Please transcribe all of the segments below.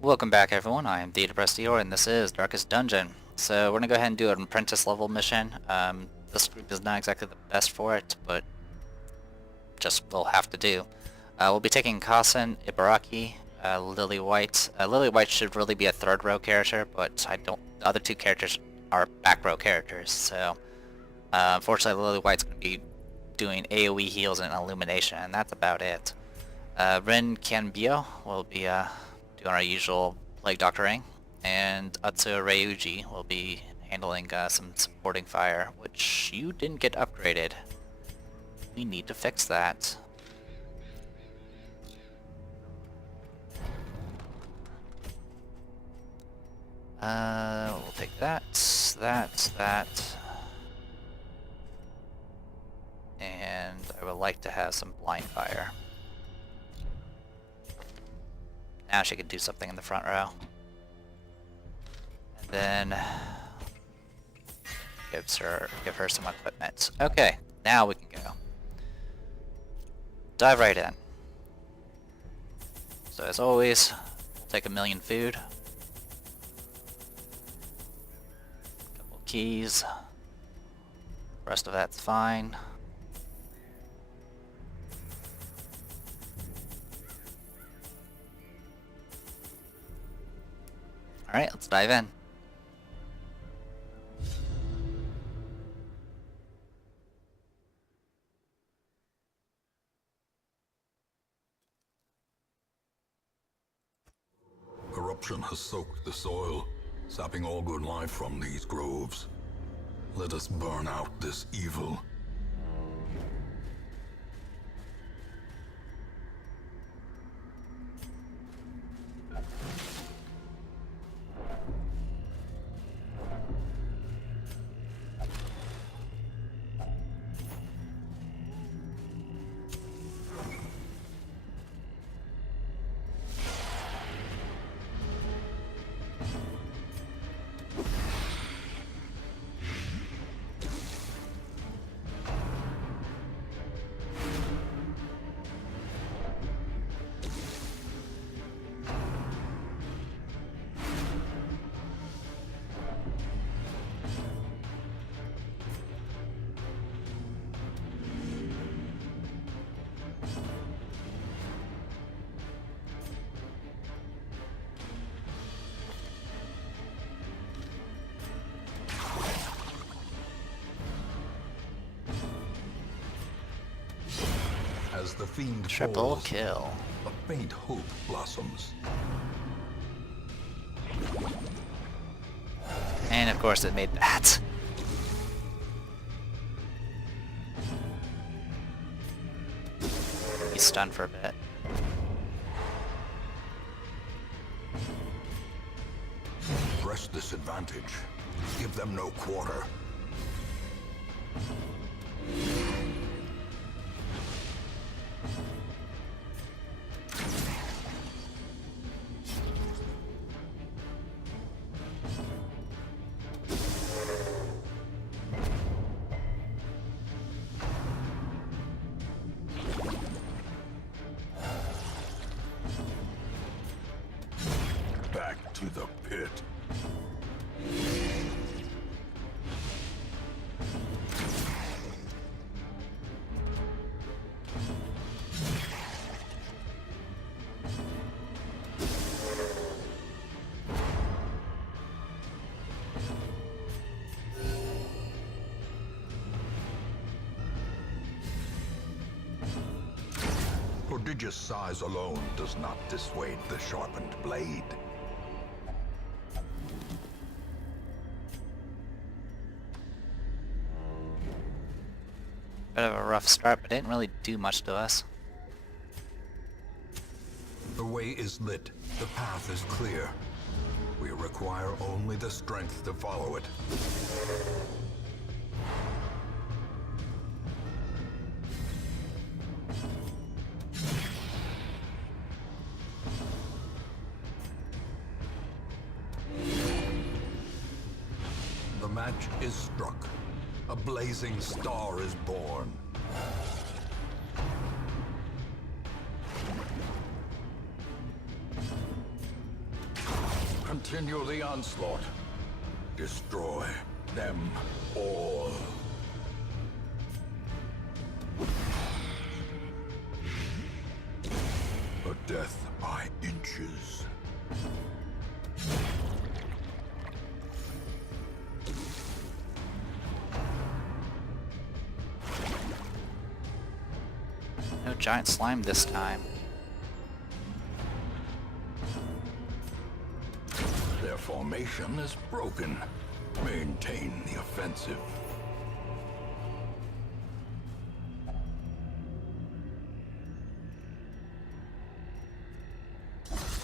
Welcome back everyone, I am The Depressed Eeyore and this is Darkest Dungeon. So we're gonna go ahead and do an apprentice level mission. This group is not exactly the best for it, but just we'll have to do. We'll be taking Kasen, Ibaraki, Lily White. Lily White should really be a third row character, but the other two characters are back row characters, so unfortunately Lily White's gonna be doing AoE heals and illumination, and that's about it. Rin Kianbyo will be doing our usual Plague Doctoring, and Atsuo Ryuji will be handling some supporting fire, which you didn't get upgraded. We need to fix that. We'll take that, that. And I would like to have some blind fire. Now she can do something in the front row. And then give her some equipment. Okay, now we can go. Dive right in. So as always, we'll take 1,000,000 food. Couple keys. The rest of that's fine. Alright, let's dive in. Corruption has soaked the soil, sapping all good life from these groves. Let us burn out this evil. As the fiend Triple falls, kill. a faint hope blossoms. And of course it made that. He's stunned for a bit. Press this advantage. Give them no quarter. Back to the pit. Prodigious size alone does not dissuade the sharpened blade. Bit of a rough start, but didn't really do much to us. The way is lit. The path is clear. We require only the strength to follow it. The match is struck. A blazing star is born. continue the onslaught. Destroy them all. A death by inches. No giant slime this time. Their formation is broken. Maintain the offensive.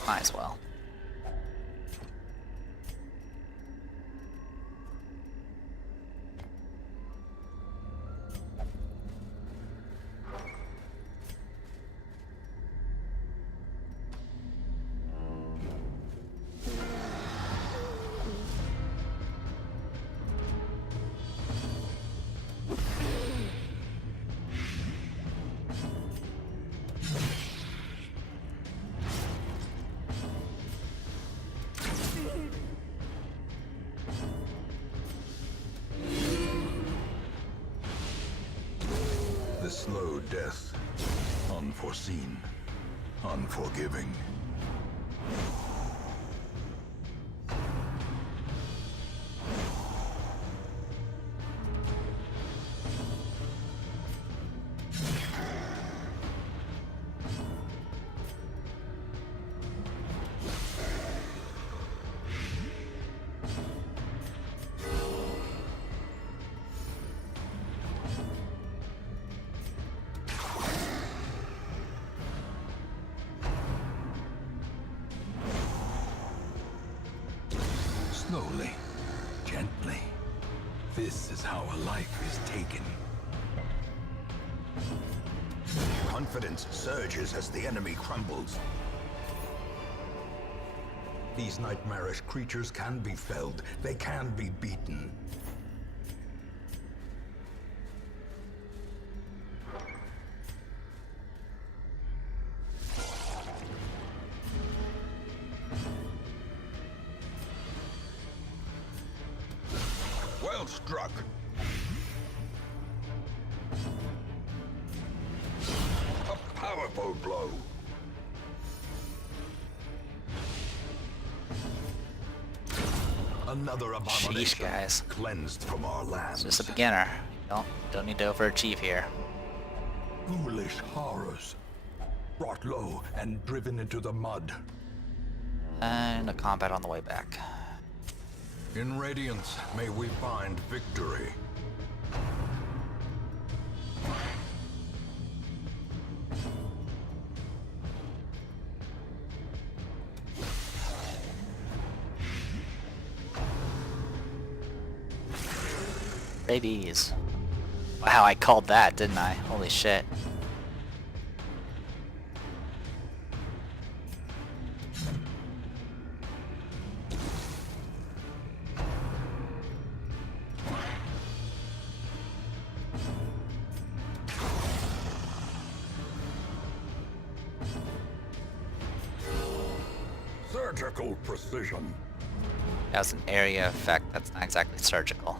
Might as well. The slow death. Unforeseen. Unforgiving. Slowly, gently. This is how a life is taken. Confidence surges as the enemy crumbles. These nightmarish creatures can be felled. They can be beaten. Well struck. A powerful blow. Another abomination guys. cleansed from our lands. Just a beginner. Don't need to overachieve here. Foolish horrors. Brought low and driven into the mud. And a combat on the way back. In Radiance, may we find victory. Rabies. Wow, I called that, didn't I? Holy shit. Surgical precision. That was an area effect. That's not exactly surgical.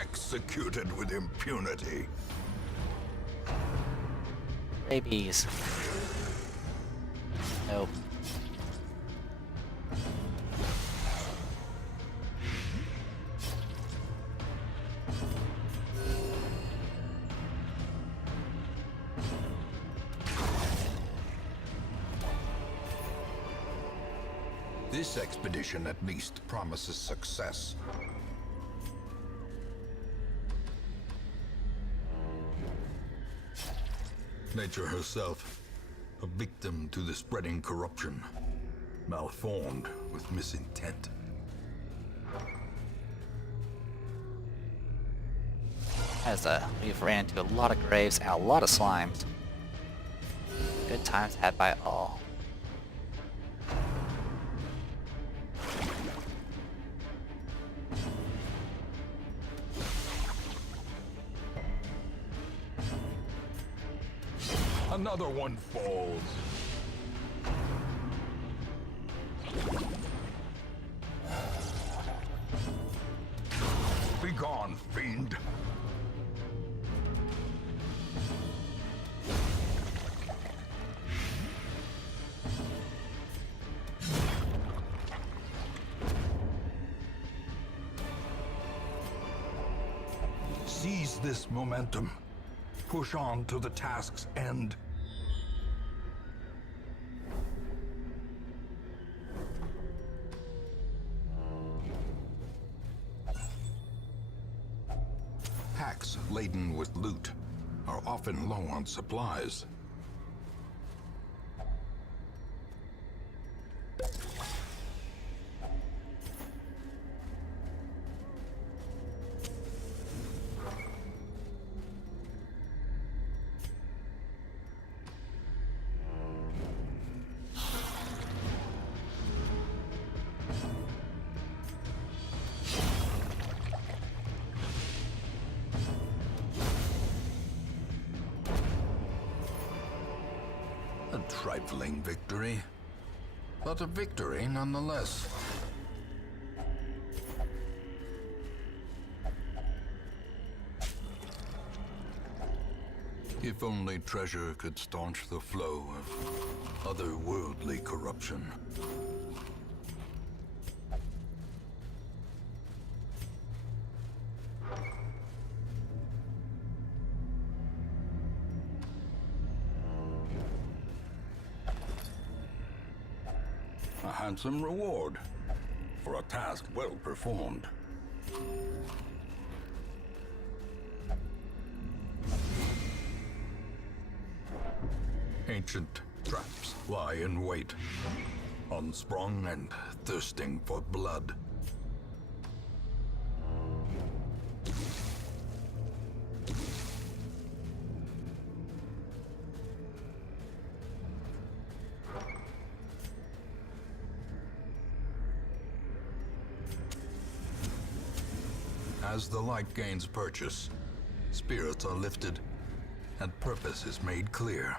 Executed with impunity. Rabies. Nope. This expedition at least promises success. Nature herself, a victim to the spreading corruption, malformed with misintent. We've ran into a lot of graves and a lot of slimes. Good times had by all. Another one falls. Seize this momentum. Push on to the task's end. Packs laden with loot are often low on supplies. A trifling victory, but a victory nonetheless. If only treasure could staunch the flow of otherworldly corruption. A handsome reward for a task well performed. Ancient traps lie in wait, unsprung and thirsting for blood. As the light gains purchase, spirits are lifted, and purpose is made clear.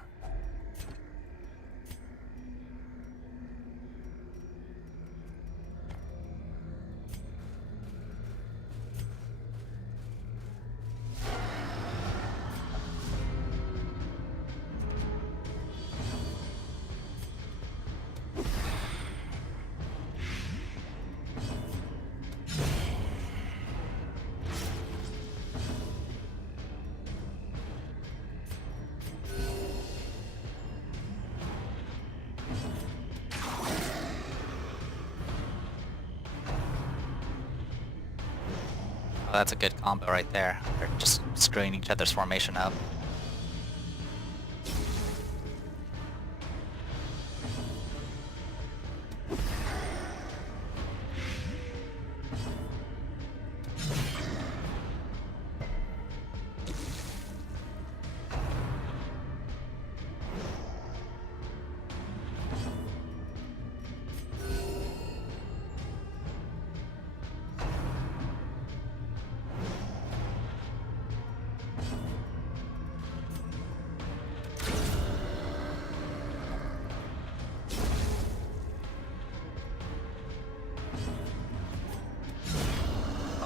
Oh, that's a good combo right there. They're just screwing each other's formation up.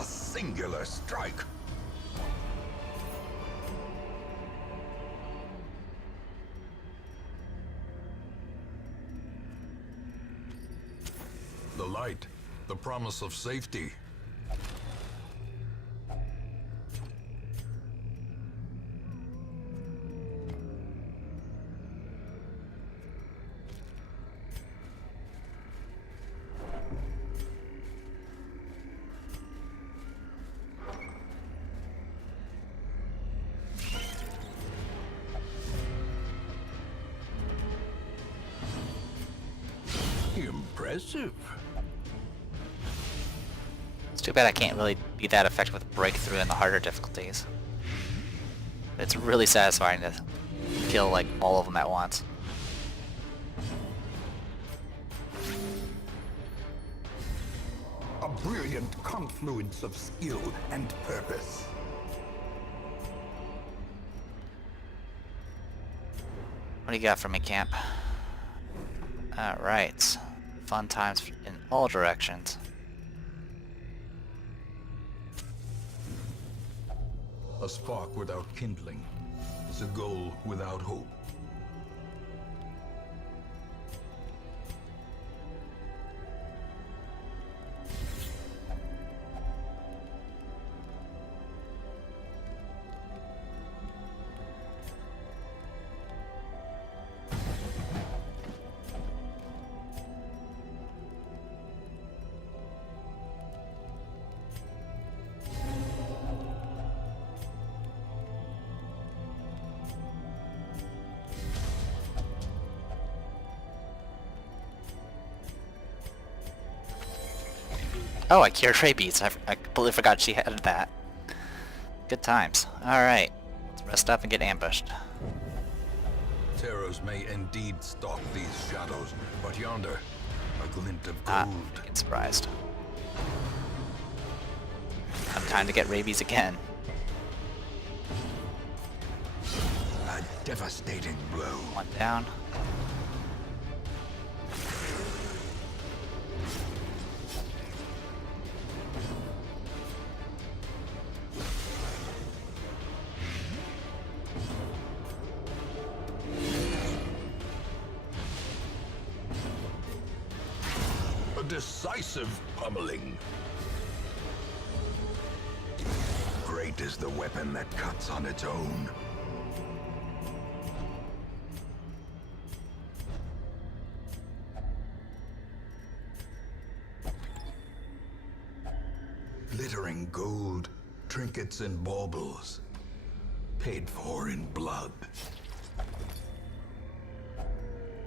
Singular strike. The light, the promise of safety. Impressive. It's too bad I can't really be that effective with breakthrough in the harder difficulties. But it's really satisfying to kill like all of them at once. A brilliant confluence of skill and purpose. What do you got for me, Camp? Alright. Fun times in all directions. A spark without kindling is a goal without hope. Oh, I cured rabies. I completely forgot she had that. Good times. Alright. Let's rest up and get ambushed. Terrors may indeed stalk these shadows, but yonder, a glint of Ah, gold. get surprised. Time to get rabies again. A devastating blow. One down. A decisive pummeling. Great is the weapon that cuts on its own. Glittering gold, trinkets and baubles, paid for in blood.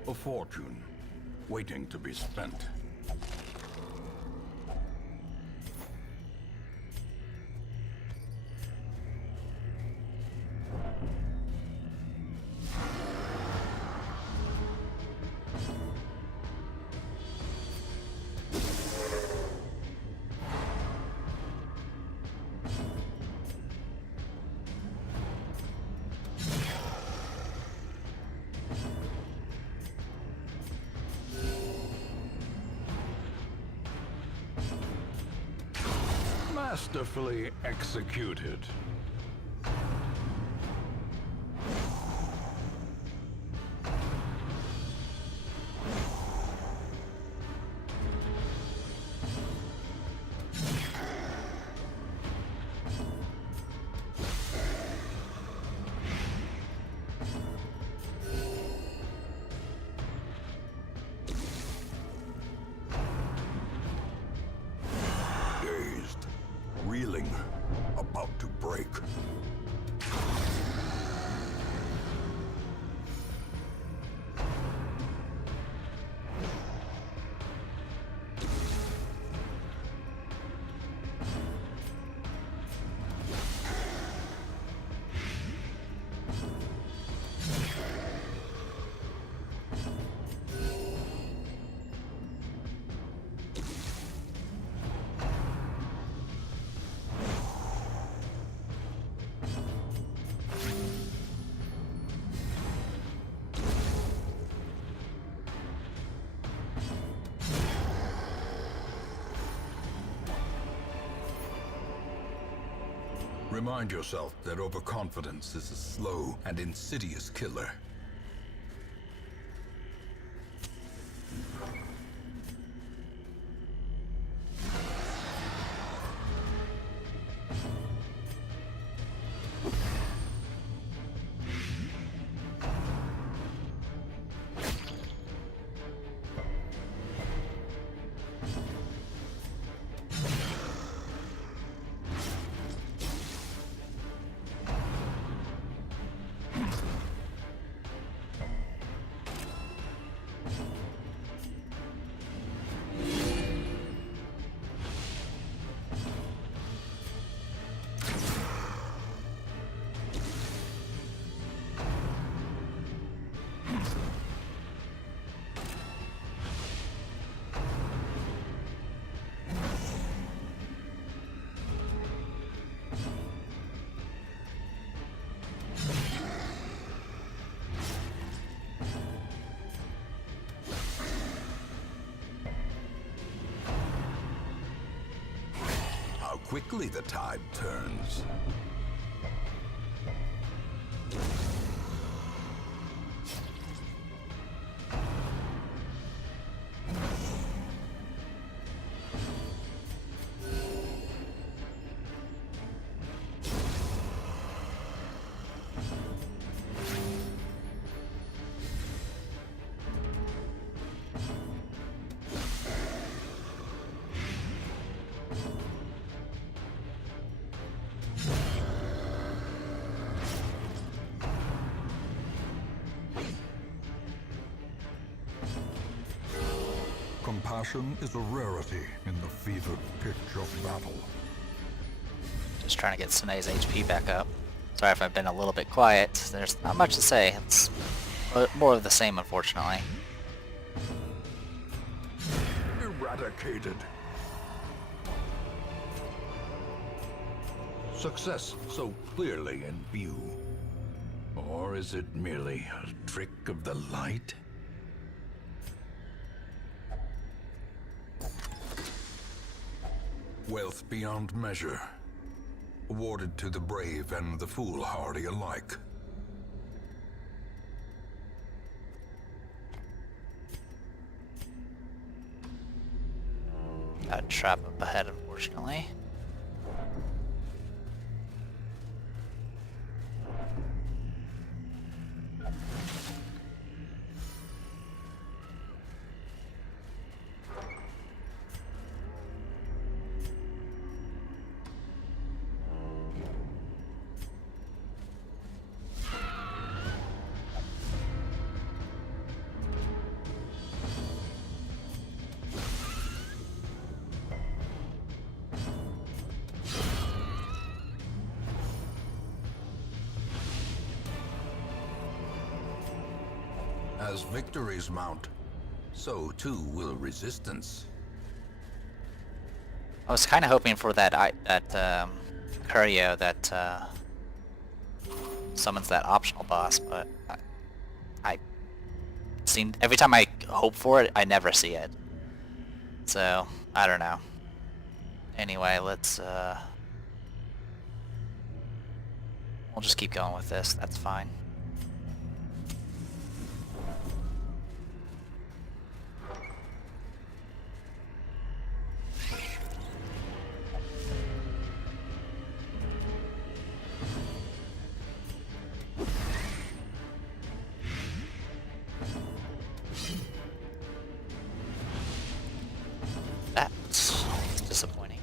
A fortune, waiting to be spent. Masterfully executed. Dazed, reeling, about to break. Remind yourself that overconfidence is a slow and insidious killer. How quickly the tide turns. Compassion is a rarity in the fevered pitch of battle. Just trying to get Sine's HP back up. Sorry if I've been a little bit quiet. There's not much to say. It's more of the same, unfortunately. Eradicated. Success so clearly in view. Or is it merely a trick of the light? Wealth beyond measure, awarded to the brave and the foolhardy alike. Got a trap up ahead, unfortunately. As victories mount, so too will resistance. I was kind of hoping for that Curio that summons that optional boss, but I seem every time I hope for it, I never see it. So I don't know. Anyway, let's we'll just keep going with this. That's fine. That's disappointing.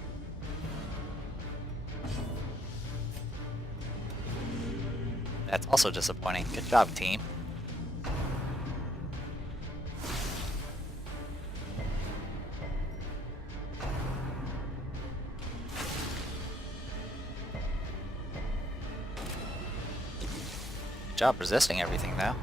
That's also disappointing. Good job, team. Good job resisting everything, though.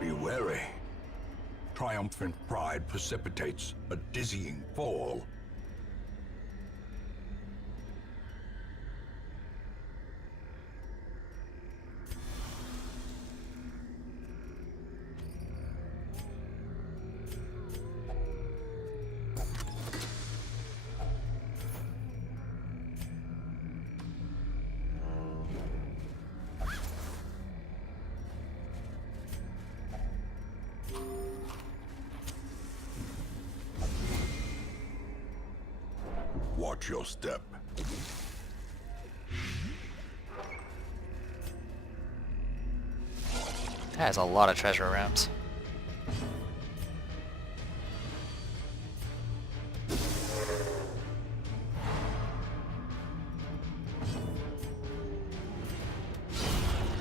Be wary. Triumphant pride precipitates a dizzying fall. Watch your step. That has a lot of treasure rooms.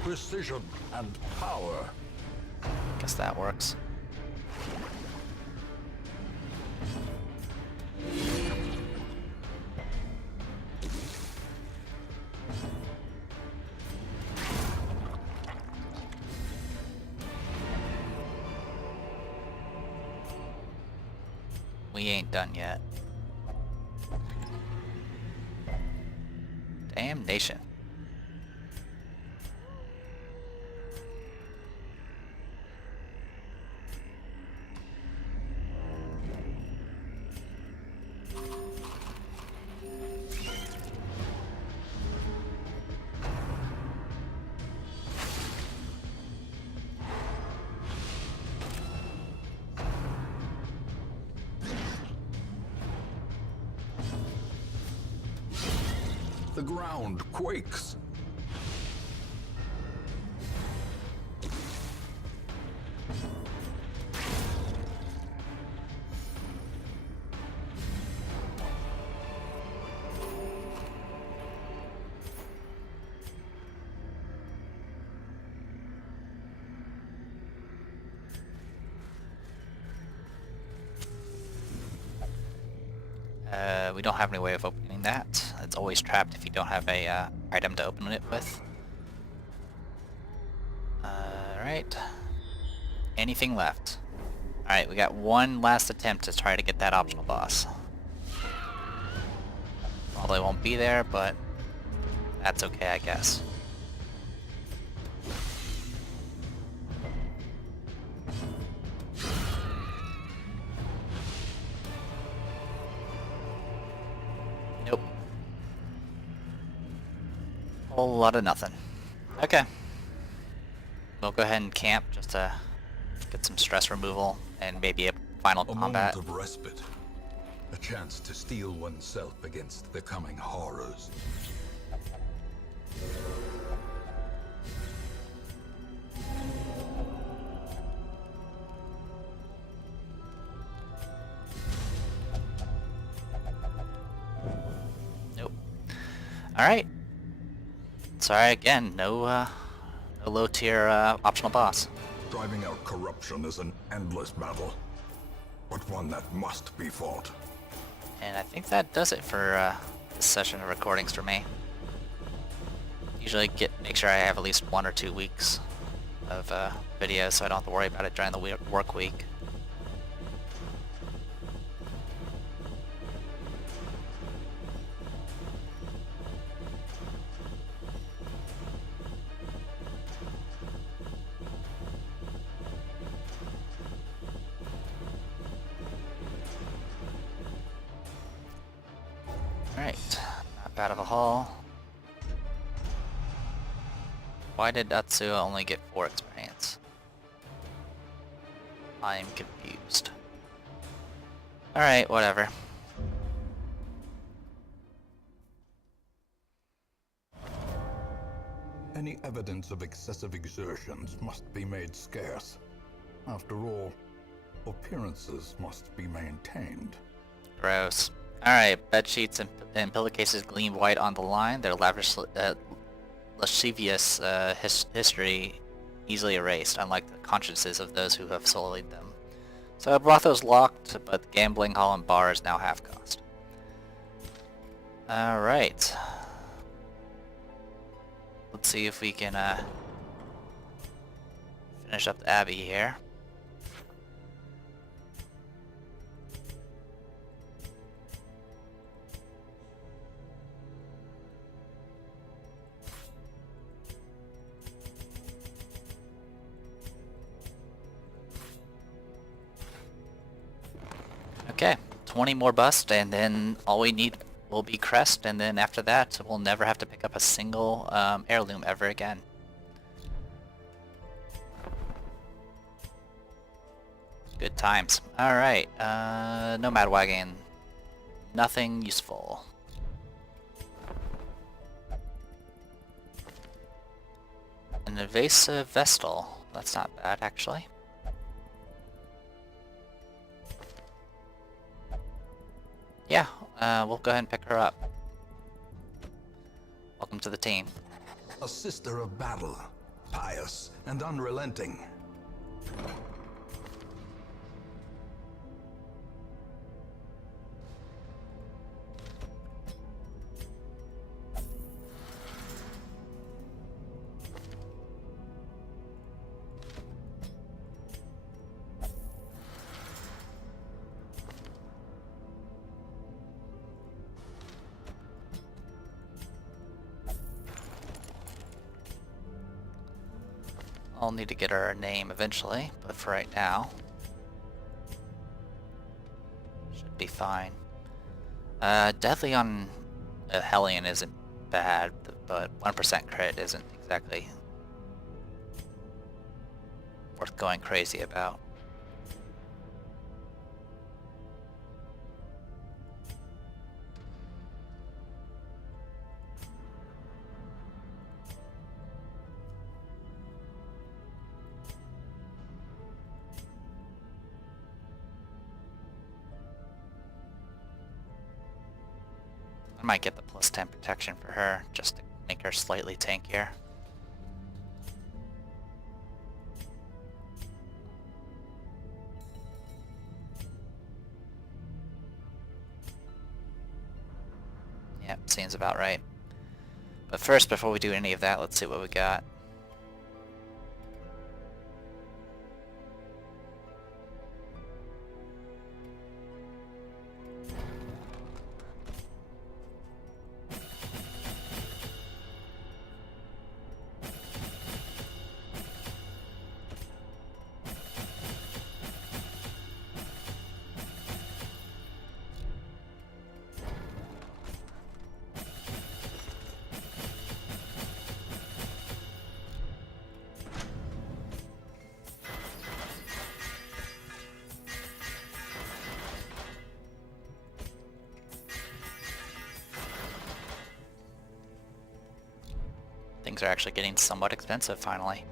Precision and power. Guess that works. We ain't done yet. Damnation. The ground quakes. We don't have any way of opening that. It's always trapped if you don't have a item to open it with. Alright. Anything left? Alright, we got one last attempt to try to get that optional boss. Although it won't be there, but that's okay, I guess. Nope. Whole lot of nothing. Okay. We'll go ahead and camp just to get some stress removal and maybe a final A combat. moment of respite. A chance to steel oneself against the coming horrors. Nope. Alright. Sorry again, no low tier optional boss. Driving out corruption is an endless battle, but one that must be fought. And I think that does it for this session of recordings for me. Usually make sure I have at least 1 or 2 weeks of videos so I don't have to worry about it during the work week. Alright, not bad of a haul. Why did Atsuo only get 4 experience? I'm confused. Alright, whatever. Any evidence of excessive exertions must be made scarce. After all, appearances must be maintained. Gross. Alright, bed sheets and pillowcases gleam white on the line. Their lascivious history easily erased, unlike the consciences of those who have sullied them. So Brotho's locked, but the gambling hall and bar is now half cost. Alright. Let's see if we can finish up the Abbey here. Okay, 20 more bust, and then all we need will be Crest, and then after that, we'll never have to pick up a single heirloom ever again. Good times. Alright, Nomad Wagon. Nothing useful. An evasive Vestal. That's not bad, actually. Yeah, we'll go ahead and pick her up. Welcome to the team. A sister of battle, pious and unrelenting. I'll need to get her a name eventually, but for right now, should be fine. Deathly on a Hellion isn't bad, but 1% crit isn't exactly worth going crazy about. I might get the plus 10 protection for her, just to make her slightly tankier. Yep, seems about right. But first, before we do any of that, let's see what we got. Things are actually getting somewhat expensive finally.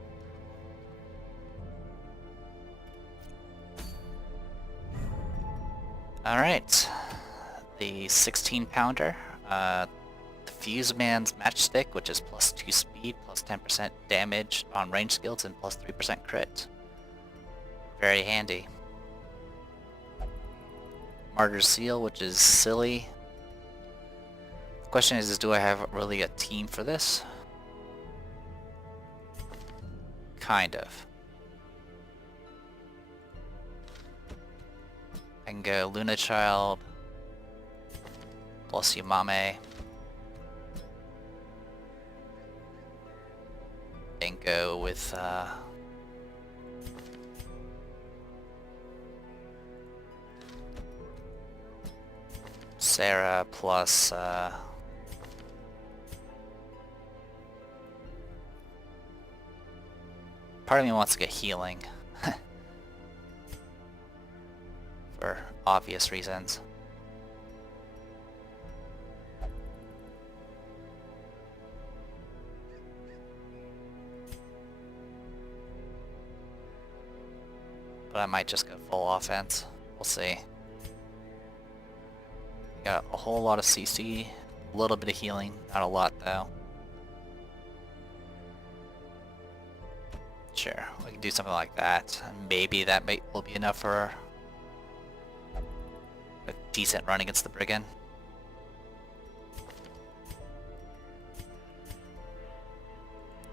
Alright, the 16 pounder, the Fuse Man's Matchstick, which is plus 2 speed, plus 10% damage on range skills, and plus 3% crit. Very handy. Martyr's Seal, which is silly. The question is do I have really a team for this? Kind of. I can go Luna Child plus Yamame. And go with Sarah plus part of me wants to get healing. For obvious reasons. But I might just go full offense. We'll see. Got a whole lot of CC, a little bit of healing, not a lot though. Sure, we can do something like that. Maybe that will be enough for a decent run against the Brigand.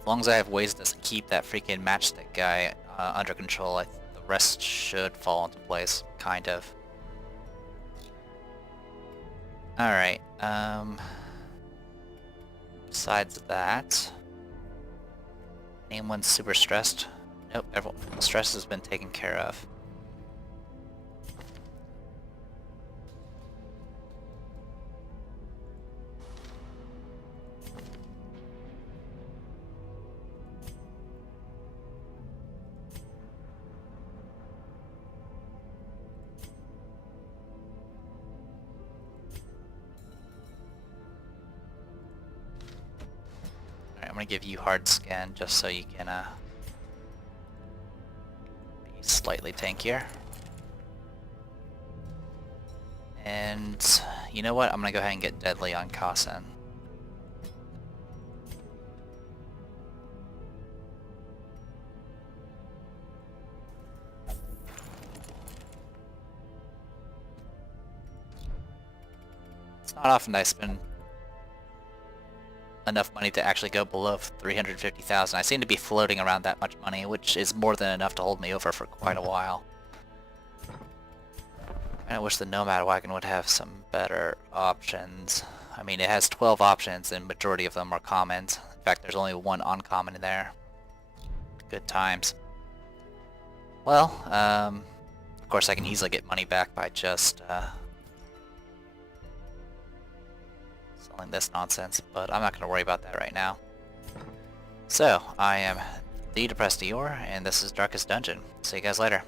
As long as I have ways to keep that freaking matchstick guy under control, the rest should fall into place, kind of. Alright, besides that, anyone's super stressed? Nope, everyone, stress has been taken care of. I'm gonna give you hard skin just so you can be slightly tankier. And you know what? I'm gonna go ahead and get deadly on Kasen. It's not often that I spend enough money to actually go below 350,000. I seem to be floating around that much money, which is more than enough to hold me over for quite a while. I wish the Nomad wagon would have some better options. I mean, it has 12 options and majority of them are commons. In fact, there's only one uncommon in there. Good times. Well, of course I can easily get money back by just selling this nonsense, but I'm not going to worry about that right now. So, I am the Depressed Eeyore, and this is Darkest Dungeon. See you guys later.